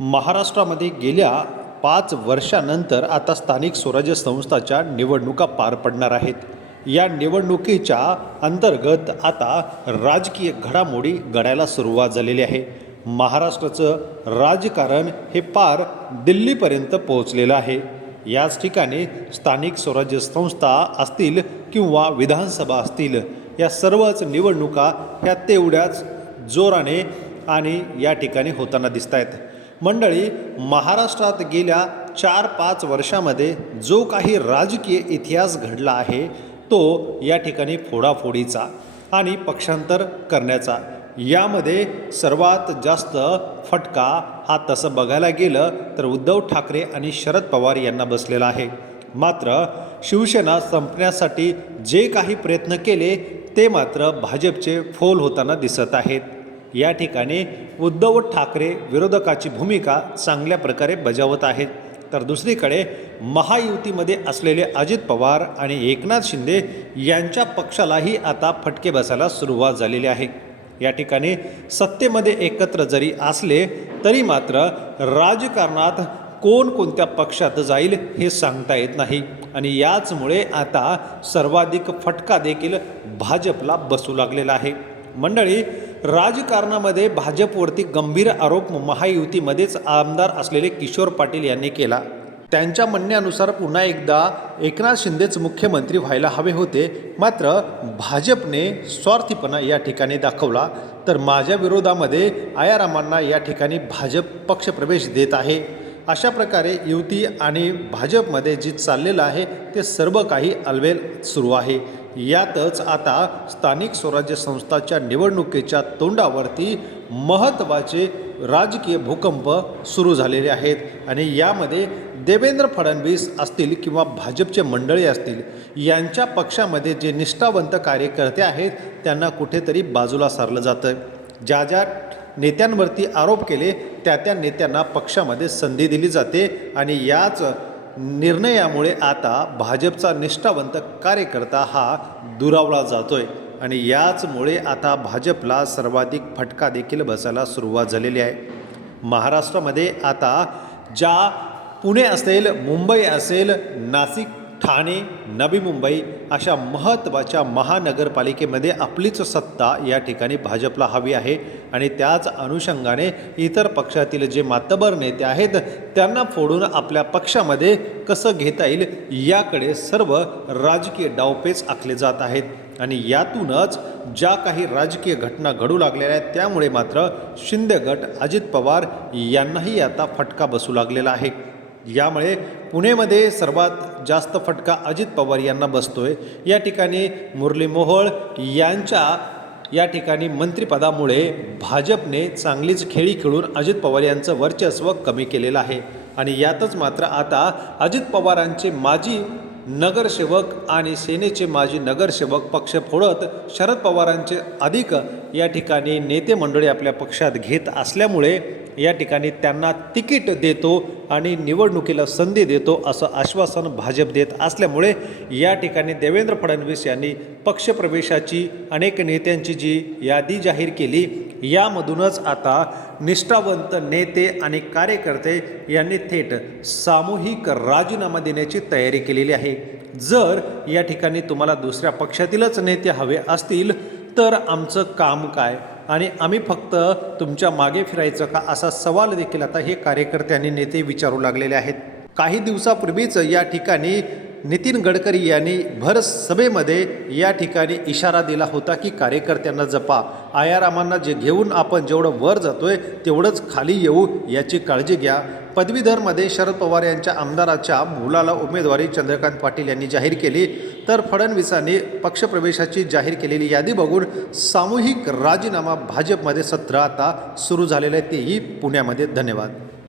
महाराष्ट्रामध्ये गेल्या पाच वर्षानंतर आता स्थानिक स्वराज्य संस्थाच्या निवडणुका पार पडणार आहेत. या निवडणुकीच्या अंतर्गत आता राजकीय घडामोडी घडायला सुरुवात झालेली आहे. महाराष्ट्राचं राजकारण हे पार दिल्लीपर्यंत पोहोचलेलं आहे. याच ठिकाणी स्थानिक स्वराज्य संस्था असतील किंवा विधानसभा असतील या सर्वच निवडणुका ह्या तेवढ्याच जोराने आणि या ठिकाणी होताना दिसत आहेत मंडळी महाराष्ट्रात गेल्या चार पाच वर्षामध्ये जो काही राजकीय इतिहास घडला आहे तो या ठिकाणी फोडाफोडीचा आणि पक्षांतर करण्याचा. यामध्ये सर्वात जास्त फटका हा तसं बघायला गेलं तर उद्धव ठाकरे आणि शरद पवार यांना बसलेला आहे. मात्र शिवसेना संपण्यासाठी जे काही प्रयत्न केले ते मात्र भाजपचे फोल होताना दिसत आहेत. या ठिकाणी उद्धव ठाकरे विरोधकाची भूमिका चांगल्या प्रकारे बजावत आहेत. तर दुसरीकडे महायुतीमध्ये असलेले अजित पवार आणि एकनाथ शिंदे यांच्या पक्षालाही आता फटके बसायला सुरुवात झालेली आहे. या ठिकाणी सत्तेमध्ये एकत्र जरी असले तरी मात्र राजकारणात कोण कोणत्या पक्षात जाईल हे सांगता येत नाही. आणि याचमुळे आता सर्वाधिक फटका देखील भाजपला बसू लागलेला आहे. मंडळी राजकारणामध्ये भाजपवरती गंभीर आरोप महायुतीमध्येच आमदार असलेले किशोर पाटील यांनी केला. त्यांच्या म्हणण्यानुसार पुन्हा एकदा एकनाथ शिंदेच मुख्यमंत्री व्हायला हवे होते. मात्र भाजपने स्वार्थीपणा या ठिकाणी दाखवला. तर माझ्या विरोधामध्ये आयारामांना या ठिकाणी भाजप पक्षप्रवेश देत आहे. अशा प्रकारे युती आणि भाजपमध्ये जे चाललेलं आहे ते सर्व काही अलवेल सुरू आहे. यातच आता स्थानिक स्वराज्य संस्थाच्या निवडणुकीच्या तोंडावरती महत्त्वाचे राजकीय भूकंप सुरू झालेले आहेत. आणि यामध्ये देवेंद्र फडणवीस असतील किंवा भाजपचे मंडळी असतील यांच्या पक्षामध्ये जे निष्ठावंत कार्यकर्ते आहेत त्यांना कुठेतरी बाजूला सारलं जातं ज्या ज्या नेत्यांवरती आरोप केले त्या त्या नेत्यांना पक्षामध्ये संधी दिली जाते आणि याच निर्णयामुळे आता भाजपचा निष्ठावंत कार्यकर्ता हा दुरावला जातोय. आणि याचमुळे आता भाजपला सर्वाधिक फटका देखील बसायला सुरुवात झालेली आहे. महाराष्ट्रामध्ये आता ज्या पुणे असेल मुंबई असेल नाशिक ठाणे नवी मुंबई अशा महत्त्वाच्या महानगरपालिकेमध्ये आपलीच सत्ता या ठिकाणी भाजपला हवी आहे. आणि त्याच अनुषंगाने इतर पक्षातील जे मातबर नेते आहेत त्यांना फोडून आपल्या पक्षामध्ये कसं घेता येईल याकडे सर्व राजकीय डावपेच आखले जात आहेत. आणि यातूनच ज्या काही राजकीय घटना घडू लागलेल्या आहेत त्यामुळे मात्र शिंदे गट अजित पवार यांनाही आता फटका बसू लागलेला आहे. यामुळे पुणेमध्ये सर्वात जास्त फटका अजित पवार यांना बसतोय. या ठिकाणी मुरली मोहोळ यांच्या या ठिकाणी मंत्रिपदामुळे भाजपने चांगलीच खेळी खेळून अजित पवार यांचं वर्चस्व कमी केलेलं आहे. आणि यातच मात्र आता अजित पवारांचे माजी नगरसेवक आणि सेनेचे माजी नगरसेवक पक्ष फोडत शरद पवारांचे अधिक या ठिकाणी नेते मंडळी आपल्या पक्षात घेत असल्यामुळे या ठिकाणी त्यांना तिकीट देतो आणि निवडणुकीला संधी देतो असं आश्वासन भाजप देत असल्यामुळे या ठिकाणी देवेंद्र फडणवीस यांनी पक्षप्रवेशाची अनेक नेत्यांची जी यादी जाहीर केली यामधूनच आता निष्ठावंत नेते आणि कार्यकर्ते यांनी थेट सामूहिक राजीनामा देण्याची तयारी केलेली आहे. जर या ठिकाणी तुम्हाला दुसऱ्या पक्षातीलच नेते हवे असतील तर आमचं काम काय? आणि आम्ही फक्त तुमच्या मागे फिरायचं का? असा सवाल देखील आता हे कार्यकर्ते आणि नेते विचारू लागलेले आहेत. काही दिवसापूर्वीच या ठिकाणी नितीन गडकरी यांनी भर सभेमध्ये या ठिकाणी इशारा दिला होता की कार्यकर्त्यांना जपा. आयारामांना जे घेऊन आपण जेवढं वर जातोय तेवढंच खाली येऊ याची काळजी घ्या. पदवीधरमध्ये शरद पवार यांच्या आमदाराच्या मुलाला उमेदवारी चंद्रकांत पाटील यांनी जाहीर केली. तर फडणवीसांनी पक्षप्रवेशाची जाहीर केलेली यादी बघून सामूहिक राजीनामा भाजपमध्ये सत्र आता सुरू झालेलं आहे. तेही पुण्यामध्ये. धन्यवाद.